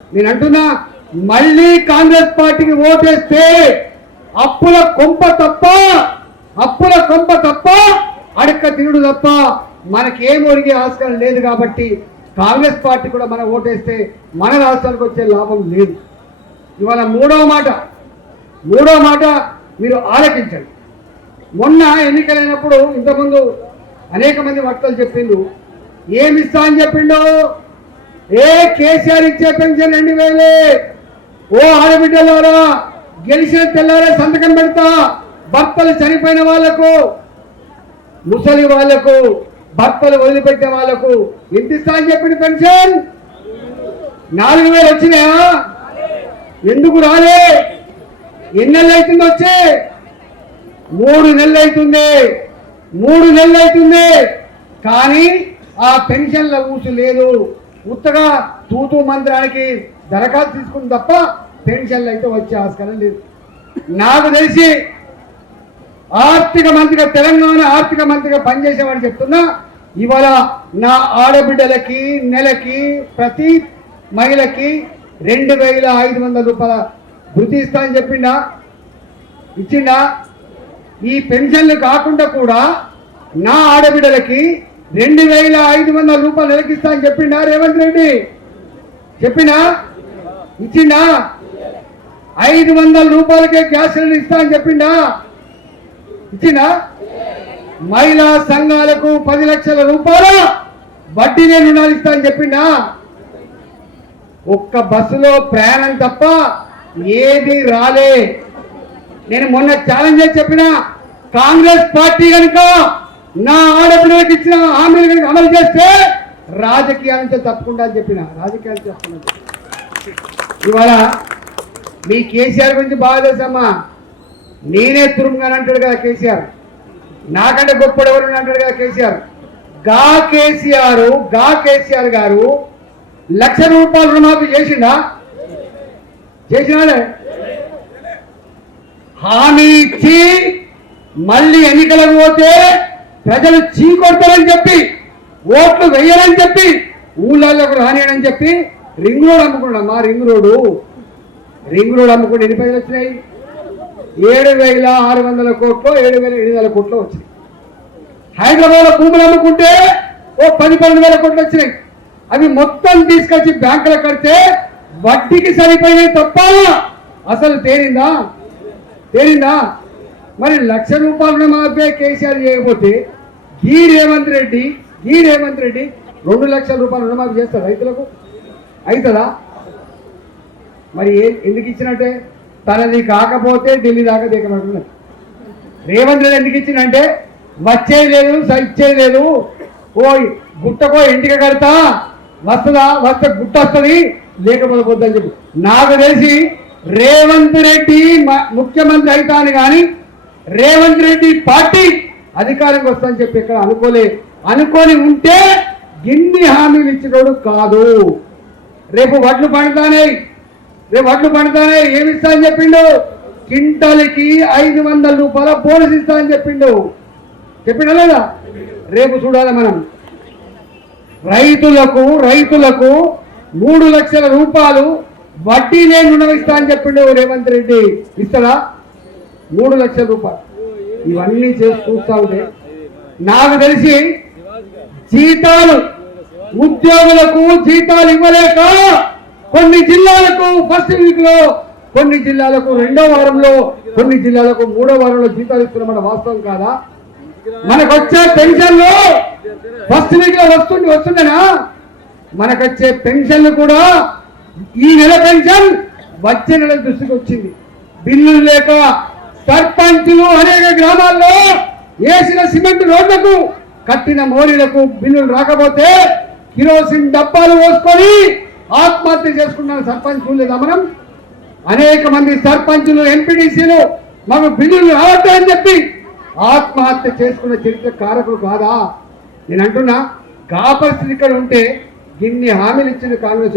నేను అంటున్నా మళ్ళీ కాంగ్రెస్ పార్టీకి ఓటేస్తే అప్పుల కొంప తప్ప అప్పుల కొంప తప్ప అడక్క తిరుడు తప్ప మనకేం ఒరిగే ఆస్కారం లేదు కాబట్టి కాంగ్రెస్ పార్టీ కూడా మనం ఓటేస్తే మన రాష్ట్రానికి వచ్చే లాభం లేదు. ఇవాళ మూడవ మాట మూడవ మాట మీరు ఆలకించండి. మొన్న ఎన్నికలైనప్పుడు ఇంతకుముందు అనేక మంది వక్తలు చెప్పిండు ఏమి ఇస్తా అని చెప్పిండు ఏ కేసీఆర్ ఇచ్చే పెన్షన్ రెండు వేలే? ఓ ఆడబిడ్డలారా గెలిచిన తెల్లారే సంతకం పెడతా. భర్తలు చనిపోయిన వాళ్ళకు ముసలి వాళ్ళకు భర్తలు వదిలిపెట్టే వాళ్ళకు ఎంత ఇస్తా అని పెన్షన్. నాలుగు వేలు వచ్చినాయా? ఎందుకు రాలే? ఎన్ని నెలలు అవుతుంది వచ్చే? మూడు నెలలు అవుతుంది. మూడు నెలలు అవుతుంది. కానీ ఆ పెన్షన్ల ఊసు లేదు. ఉత్తగా తూతూ మంత్రానికి దరఖాస్తు తీసుకుని తప్ప పెన్షన్లు అయితే వచ్చే ఆస్కారం లేదు. నాకు తెలిసి ఆర్థిక మంత్రిగా తెలంగాణ ఆర్థిక మంత్రిగా పనిచేసేవాడు చెప్తున్నా ఇవాళ నా ఆడబిడ్డలకి నెలకి ప్రతి మహిళకి రెండు వేల ఐదు వందల రూపాయల వృత్తి ఇస్తా అని చెప్పిండా? ఇచ్చిండా? ఈ పెన్షన్లు కాకుండా కూడా నా ఆడబిడ్డలకి రెండు వేల ఐదు వందల రూపాయలు నెలకిస్తా అని చెప్పిండా రేవంత్ రెడ్డి? చెప్పినా? ఇచ్చిండా? ఐదు వందల రూపాయలకే గ్యాస్ సిలిండర్ ఇస్తా అని చెప్పిండా? ఇచ్చిందా మహిళా సంఘాలకు పది లక్షల రూపాయల వడ్డీ నేను రుణాలు ఇస్తా అని చెప్పిండా? ఒక్క బస్సులో ప్రయాణం తప్ప ఏది రాలే. నేను మొన్న ఛాలెంజ్ చేసి చెప్పిన కాంగ్రెస్ పార్టీ కనుక నా ఆడపిల్లలకు ఇచ్చిన హామీలు కనుక అమలు చేస్తే రాజకీయాల నుంచి తప్పకుండా అని చెప్పిన రాజకీయాలు చేస్తున్నా ఇవాళ మీ కేసీఆర్ గురించి బాగా తెలుసమ్మా. నేనే తురుముగాని అంటాడు కదా కేసీఆర్. నాకంటే గొప్పడు ఎవరు అంటాడు కదా కేసీఆర్. గా కేసీఆర్గా కేసీఆర్ గారు లక్ష రూపాయలు రుణమాఫీ చేసిండా? చేసినాడే? హామీ ఇచ్చి మళ్ళీ ఎన్నికలకు పోతే ప్రజలు చీకొడతారని చెప్పి ఓట్లు వేయాలని చెప్పి ఊళ్ళల్లోకి రానియడని చెప్పి రింగ్ రోడ్ అమ్ముకున్నాడు. మా రింగ్ రోడ్డు రింగ్ రోడ్ అమ్ముకుంటే ఎన్ని పైసలు వచ్చినాయి? ఏడు వేల ఆరు వందల కోట్లు ఏడు వేల ఎనిమిది వేల కోట్లు వచ్చినాయి. హైదరాబాద్ భూములు అమ్ముకుంటే ఓ పది పన్నెండు వేల కోట్లు వచ్చినాయి. అవి మొత్తం తీసుకొచ్చి బ్యాంకులో కడితే వడ్డీకి సరిపోయినాయి తప్ప అసలు తేలిందా? తేలిందా? మరి లక్ష రూపాయలు మాపే కేసీఆర్ చేయకపోతే ఈ రేవంత్ రెడ్డి ఈ రేవంత్ రెడ్డి రెండు లక్షల రూపాయలు రుణమాఫీ చేస్తారు రైతులకు. అవుతుందా మరి ఏ ఎందుకు ఇచ్చినట్టే? తనది కాకపోతే ఢిల్లీ దాకా దిగబడుతున్నది రేవంత్ రెడ్డి ఎందుకు ఇచ్చిందంటే వచ్చేది లేదు ఇచ్చేది లేదు. ఓ గుట్టకో ఇంటికి కడతా. వస్తుందా? వస్తే గుట్ట వస్తుంది. లేకపోతే వద్దని చెప్పి. నాకు తెలిసి రేవంత్ రెడ్డి మ- ముఖ్యమంత్రి అవుతాను కానీ రేవంత్ రెడ్డి పార్టీ అధికారంకి వస్తుందని చెప్పి ఇక్కడ అనుకోలే. అనుకొని ఉంటే గిన్ని హామీలు ఇచ్చినోడు కాదు. రేపు వడ్లు పండుతానే. రేపు వడ్లు పండుతానే. ఏమి ఇస్తా అని చెప్పిండు? కింటాలకి ఐదు వందల రూపాయల బోనస్ ఇస్తా అని చెప్పిండు. చెప్పిండా లేదా? రేపు చూడాలి మనం. రైతులకు రైతులకు మూడు లక్షల రూపాయలు వడ్డీ లేని రుణం ఇస్తా అని చెప్పిండు రేవంత్ రెడ్డి. ఇస్తాడా? మూడు లక్షల రూపాయలు. ఇవన్నీ చేసి చూస్తా ఉంటే నాకు తెలిసి జీతాలు ఉద్యోగులకు జీతాలు ఇవ్వలేక కొన్ని జిల్లాలకు ఫస్ట్ వీక్లో కొన్ని జిల్లాలకు రెండో వారంలో కొన్ని జిల్లాలకు మూడో వారంలో జీతాలు ఇస్తున్న వాస్తవం కాదా? మనకు వచ్చే పెన్షన్లు ఫస్ట్ వీక్లో వస్తుంది వస్తుండేనా? మనకొచ్చే పెన్షన్లు కూడా ఈ నెల పెన్షన్ వచ్చే నెల దృష్టికి వచ్చింది. బిల్లులు లేక సర్పంచులు అనేక గ్రామాల్లో వేసిన సిమెంట్ రోడ్లకు కట్టిన మోరీలకు బిల్లులు రాకపోతే కిరోసిన్ డబ్బాలు పోసుకొని ఆత్మహత్య చేసుకున్న సర్పంచ్ మనం అనేక మంది సర్పంచులు ఎంపీడీసీలు మాకు బిల్లులు రావద్దని చెప్పి ఆత్మహత్య చేసుకున్న చరిత్ర కారకులు కాదా? నేను అంటున్నా గా ఇక్కడ ఉంటే ఇన్ని హామీలు ఇచ్చిన కాంగ్రెస్